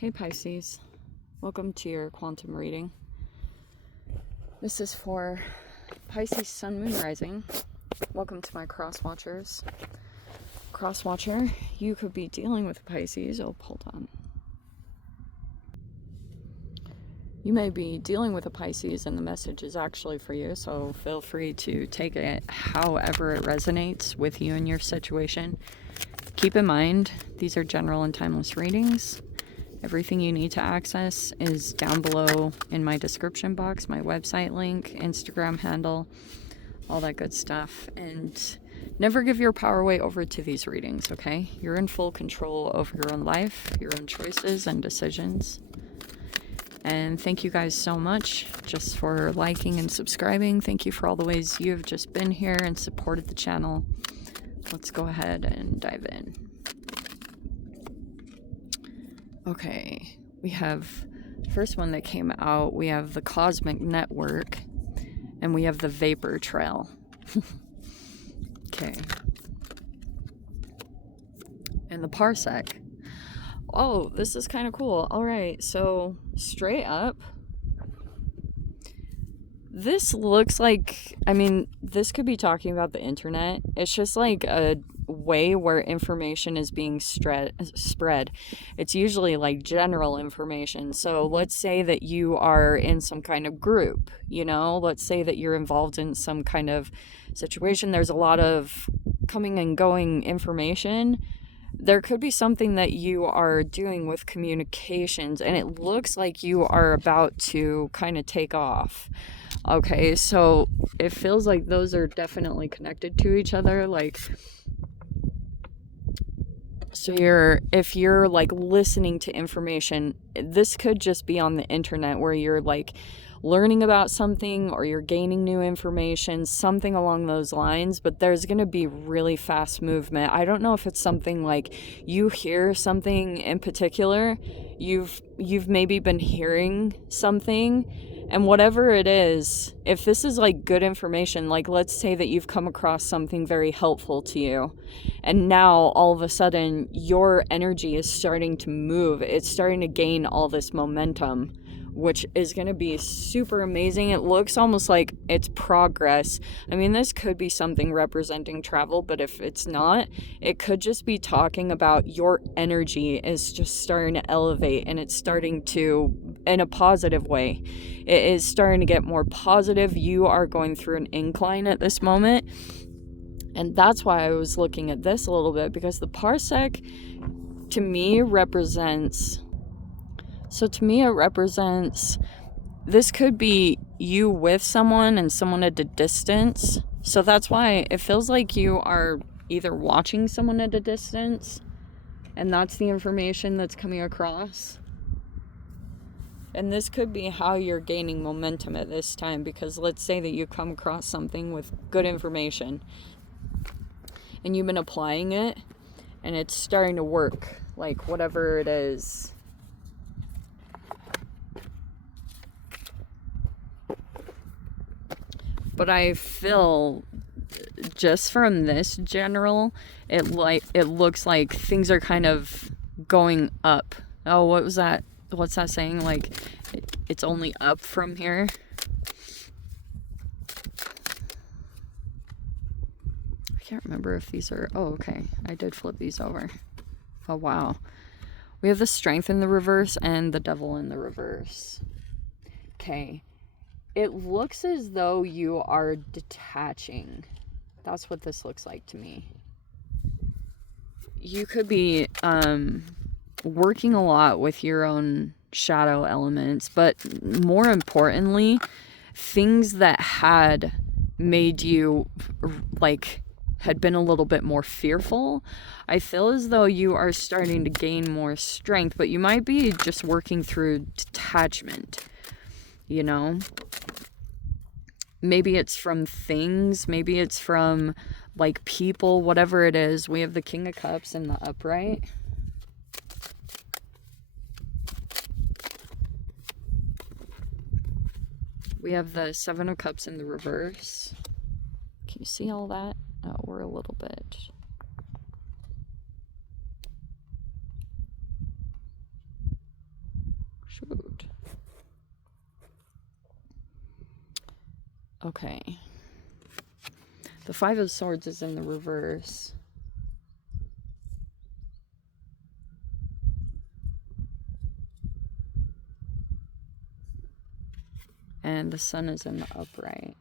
Hey Pisces, welcome to your quantum reading. This is for Pisces Sun, Moon, Rising. Welcome to my cross watchers. Cross watcher, you could be dealing with Pisces. Oh, hold on. You may be dealing with a Pisces and the message is actually for you, so feel free to take it however it resonates with you and your situation. Keep in mind, these are general and timeless readings. Everything you need to access is down below in my description box, my website link, Instagram handle, all that good stuff. And never give your power away over to these readings, okay? You're in full control over your own life, your own choices and decisions. And thank you guys so much just for liking and subscribing. Thank you for all the ways you have just been here and supported the channel. Let's go ahead and dive in. Okay, we have first one that came out. We have the Cosmic Network and we have the Vapor Trail. Okay. And the Parsec. Oh, this is kind of cool. All right, so straight up, this looks like, I mean, this could be talking about the internet. It's just like a way where information is being spread. It's usually like general information. So let's say that you are in some kind of group, you know, let's say that you're involved in some kind of situation. There's a lot of coming and going information. There could be something that you are doing with communications and it looks like you are about to kind of take off. Okay, so it feels like those are definitely connected to each other. Like, so if you're like listening to information, this could just be on the internet where you're like learning about something or you're gaining new information, something along those lines, but there's going to be really fast movement. I don't know if it's something like you hear something in particular, you've maybe been hearing something, and whatever it is, if this is like good information, like let's say that you've come across something very helpful to you, and now all of a sudden your energy is starting to move, it's starting to gain all this momentum, which is going to be super amazing. It looks almost like it's progress. I mean, this could be something representing travel, but if it's not, it could just be talking about your energy is just starting to elevate and it's starting to, in a positive way, it is starting to get more positive. You are going through an incline at this moment. And that's why I was looking at this a little bit, because the Parsec to me represents... So to me, it represents, this could be you with someone and someone at a distance. So that's why it feels like you are either watching someone at a distance, and that's the information that's coming across. And this could be how you're gaining momentum at this time, because let's say that you come across something with good information, and you've been applying it, and it's starting to work, like whatever it is. But I feel just from this general, it looks like things are kind of going up. Oh, what was that? What's that saying? Like it's only up from here. I can't remember if these are, oh, okay. I did flip these over. Oh, wow. We have the Strength in the reverse and the Devil in the reverse. Okay. It looks as though you are detaching. That's what this looks like to me. You could be working a lot with your own shadow elements, but more importantly, things that had made you like had been a little bit more fearful. I feel as though you are starting to gain more strength, but you might be just working through detachment, you know? Maybe it's from things, maybe it's from like people, whatever it is. We have the King of Cups in the upright. We have the Seven of Cups in the reverse. Can you see all that? Oh, we're a little bit. Shoot. Okay. The Five of Swords is in the reverse. And the Sun is in the upright.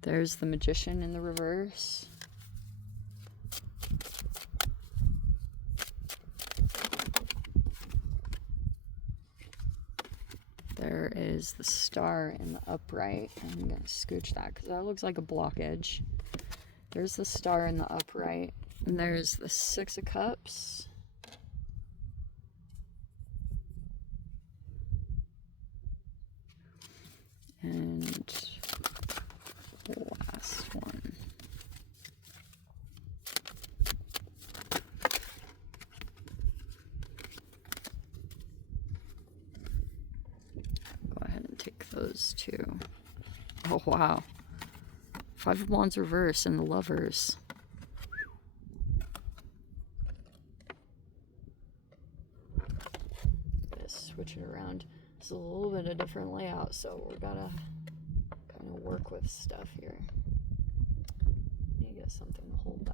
There's the Magician in the reverse. There is the Star in the upright. I'm going to scooch that because that looks like a blockage. There's the Star in the upright. And there's the Six of Cups. And the last one. Go ahead and take those two. Oh, wow. Five of Wands reverse and the Lovers. Switch it around. It's a little bit of different layout, so we gotta kind of work with stuff here. Need to get something to hold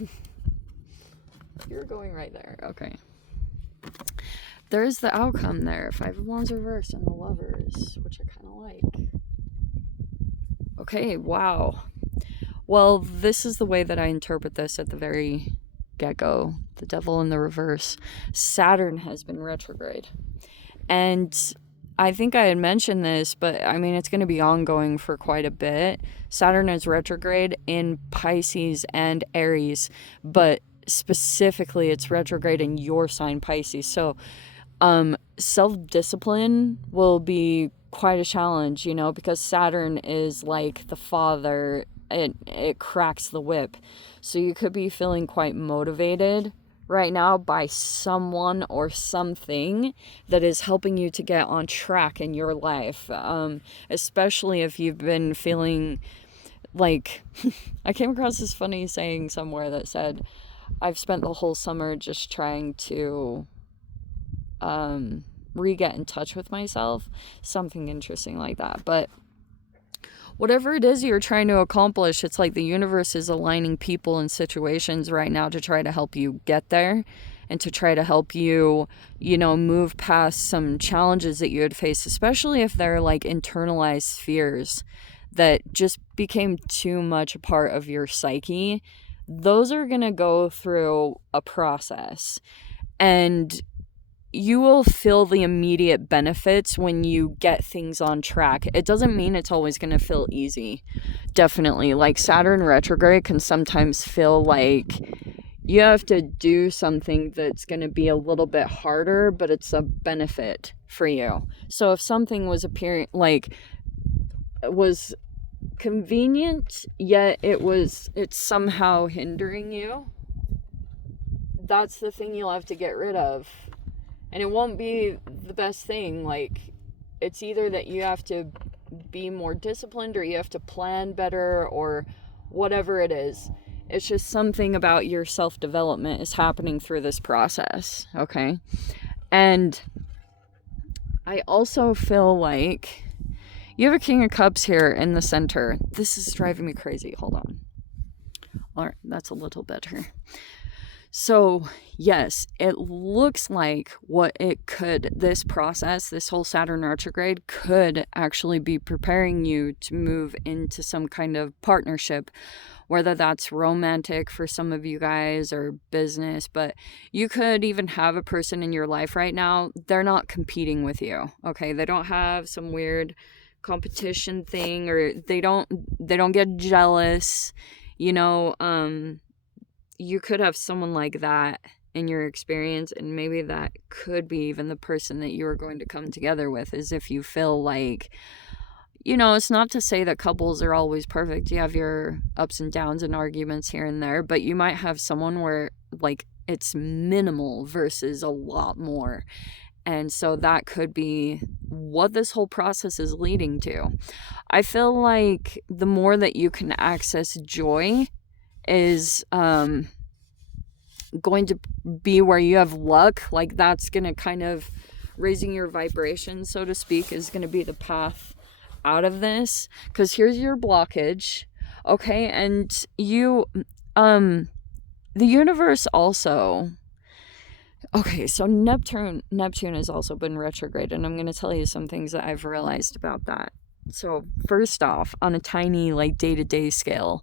that. You're going right there. Okay. There's the outcome there. Five of Wands reverse and the Lovers, which I kind of like. Okay, wow. Well, this is the way that I interpret this at the very get-go. The Devil in the reverse. Saturn has been retrograde. And I think I had mentioned this, but I mean, it's going to be ongoing for quite a bit. Saturn is retrograde in Pisces and Aries, but specifically it's retrograde in your sign, Pisces. So self-discipline will be quite a challenge, you know, because Saturn is like the father. It cracks the whip. So you could be feeling quite motivated right now by someone or something that is helping you to get on track in your life. Especially if you've been feeling like, I came across this funny saying somewhere that said, I've spent the whole summer just trying to re-get in touch with myself. Something interesting like that. But whatever it is you're trying to accomplish, it's like the universe is aligning people and situations right now to try to help you get there and to try to help you, you know, move past some challenges that you had faced, especially if they're like internalized fears that just became too much a part of your psyche. Those are going to go through a process, and you will feel the immediate benefits when you get things on track. It doesn't mean it's always going to feel easy. Definitely. Like Saturn retrograde can sometimes feel like you have to do something that's going to be a little bit harder, but it's a benefit for you. So if something was was convenient, yet it's somehow hindering you, that's the thing you'll have to get rid of. And it won't be the best thing. Like, it's either that you have to be more disciplined or you have to plan better or whatever it is. It's just something about your self-development is happening through this process, okay? And I also feel like you have a King of Cups here in the center. This is driving me crazy. Hold on. All right, that's a little better. So, yes, it looks like this process, this whole Saturn retrograde could actually be preparing you to move into some kind of partnership, whether that's romantic for some of you guys or business, but you could even have a person in your life right now. They're not competing with you, okay? They don't have some weird competition thing, or they don't get jealous, you know. You could have someone like that in your experience, and maybe that could be even the person that you are going to come together with, is if you feel like, you know, it's not to say that couples are always perfect. You have your ups and downs and arguments here and there, but you might have someone where like it's minimal versus a lot more. And so that could be what this whole process is leading to. I feel like the more that you can access joy is going to be where you have luck. Like, that's going to kind of raising your vibration, so to speak, is going to be the path out of this. Because here's your blockage, okay? And you, the universe also... Okay, so Neptune has also been retrograde, and I'm going to tell you some things that I've realized about that. So first off, on a tiny, like, day-to-day scale,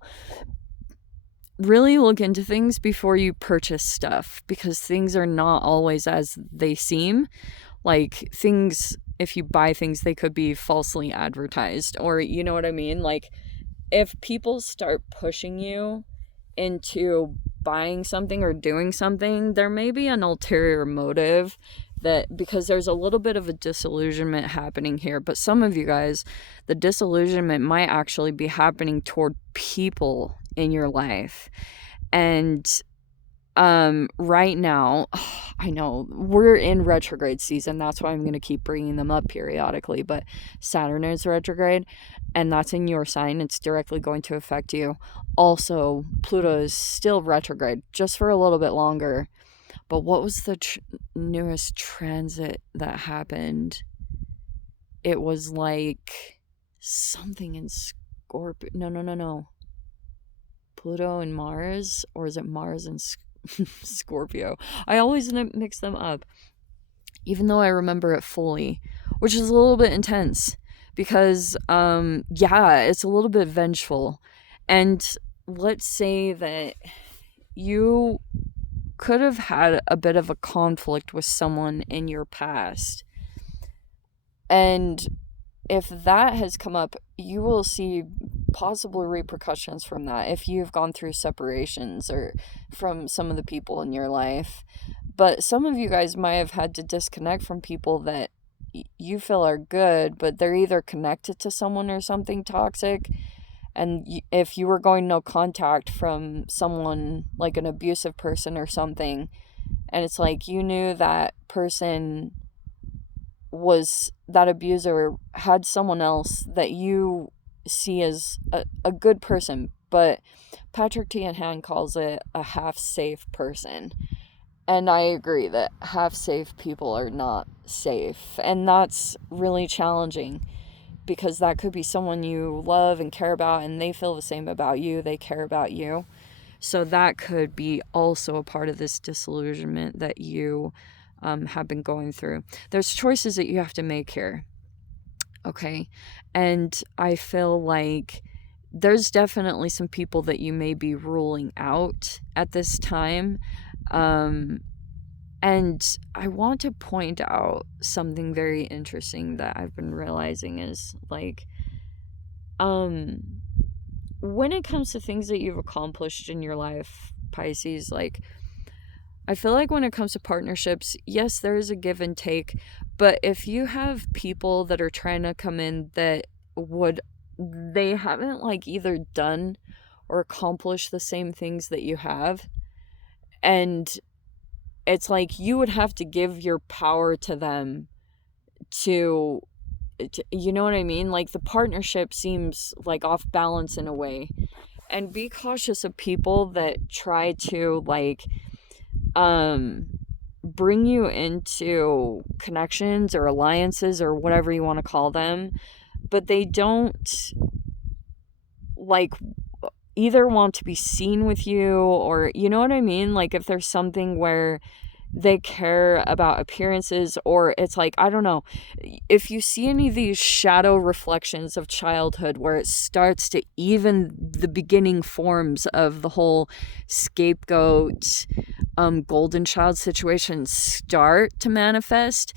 really look into things before you purchase stuff, because things are not always as they seem. Like, things, if you buy things, they could be falsely advertised, or, you know what I mean? Like, if people start pushing you into buying something or doing something, there may be an ulterior motive, that because there's a little bit of a disillusionment happening here. But some of you guys, the disillusionment might actually be happening toward people in your life. And right now, I know we're in retrograde season, that's why I'm going to keep bringing them up periodically, but Saturn is retrograde, and that's in your sign. It's directly going to affect you. Also, Pluto is still retrograde, just for a little bit longer. But what was the newest transit that happened? It was like something in Scorpio. No. Pluto and Mars, or is it Mars and Scorpio? I always mix them up, even though I remember it fully, which is a little bit intense, because it's a little bit vengeful. And let's say that you could have had a bit of a conflict with someone in your past, and if that has come up, you will see possible repercussions from that if you've gone through separations or from some of the people in your life. But some of you guys might have had to disconnect from people that you feel are good, but they're either connected to someone or something toxic. And if you were going no contact from someone, like an abusive person or something, and it's like you knew that person was, that abuser had someone else that you see as a good person, but Patrick T. and Han calls it a half-safe person. And I agree that half-safe people are not safe. And that's really challenging, because that could be someone you love and care about, and they feel the same about you. They care about you. So that could be also a part of this disillusionment that you have been going through. There's choices that you have to make here. Okay? And I feel like there's definitely some people that you may be ruling out at this time. And I want to point out something very interesting that I've been realizing is, like, when it comes to things that you've accomplished in your life, Pisces, like, I feel like when it comes to partnerships, yes, there is a give and take, but if you have people that are trying to come in that they haven't, like, either done or accomplished the same things that you have, and it's like you would have to give your power to them to, you know what I mean? Like, the partnership seems like off balance in a way. And be cautious of people that try to, like, bring you into connections or alliances or whatever you want to call them, but they don't, like, either want to be seen with you, or, you know what I mean? Like, if there's something where they care about appearances, or it's like, I don't know, if you see any of these shadow reflections of childhood where it starts to, even the beginning forms of the whole scapegoat, golden child situation start to manifest,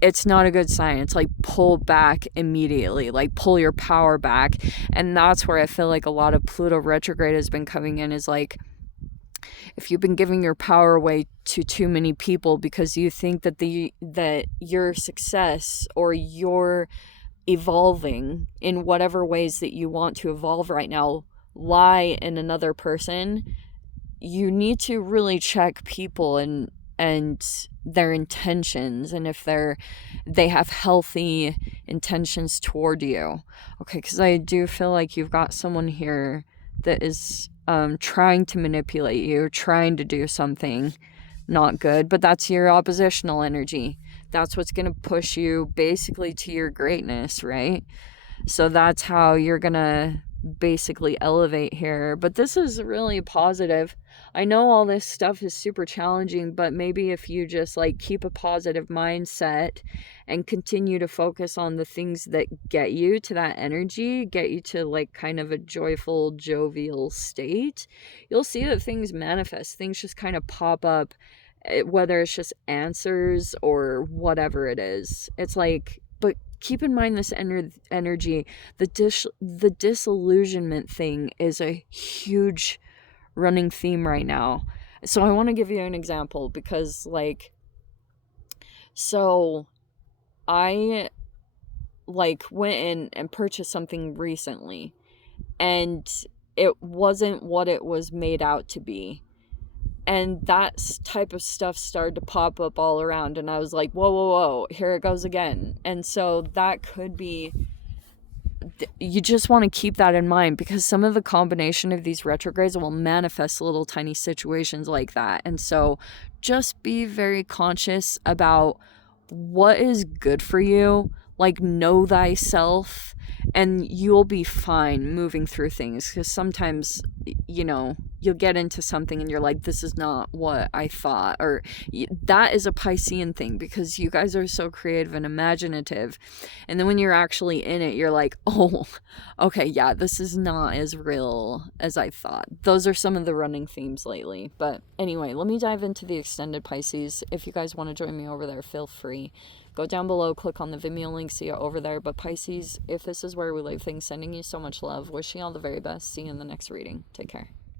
it's not a good sign. It's like, pull back immediately, like, pull your power back. And that's where I feel like a lot of Pluto retrograde has been coming in, is like, if you've been giving your power away to too many people because you think that that your success or your evolving in whatever ways that you want to evolve right now lie in another person, you need to really check people and and their intentions, and if they have healthy intentions toward you. Okay, because I do feel like you've got someone here that is trying to manipulate you, trying to do something not good, but that's your oppositional energy. That's what's going to push you basically to your greatness, right? So that's how you're going to basically elevate here. But this is really positive. I know all this stuff is super challenging, but maybe if you just like keep a positive mindset and continue to focus on the things that get you to that energy, get you to like kind of a joyful, jovial state, you'll see that things manifest. Things just kind of pop up, whether it's just answers or whatever it is. It's like, but keep in mind this energy, the disillusionment thing is a huge running theme right now. So I want to give you an example because like, so I like went in and purchased something recently and it wasn't what it was made out to be. And that type of stuff started to pop up all around. And I was like, whoa, whoa, whoa, here it goes again. And so that could be, you just want to keep that in mind because some of the combination of these retrogrades will manifest little tiny situations like that. And so just be very conscious about what is good for you. Like, know thyself, and you'll be fine moving through things. Because sometimes, you know, you'll get into something and you're like, this is not what I thought. Or that is a Piscean thing because you guys are so creative and imaginative. And then when you're actually in it, you're like, oh, okay, yeah, this is not as real as I thought. Those are some of the running themes lately. But anyway, let me dive into the extended Pisces. If you guys want to join me over there, feel free. Go down below, click on the Vimeo link, see it over there. But Pisces, if this is where we leave things, sending you so much love. Wishing you all the very best. See you in the next reading. Take care.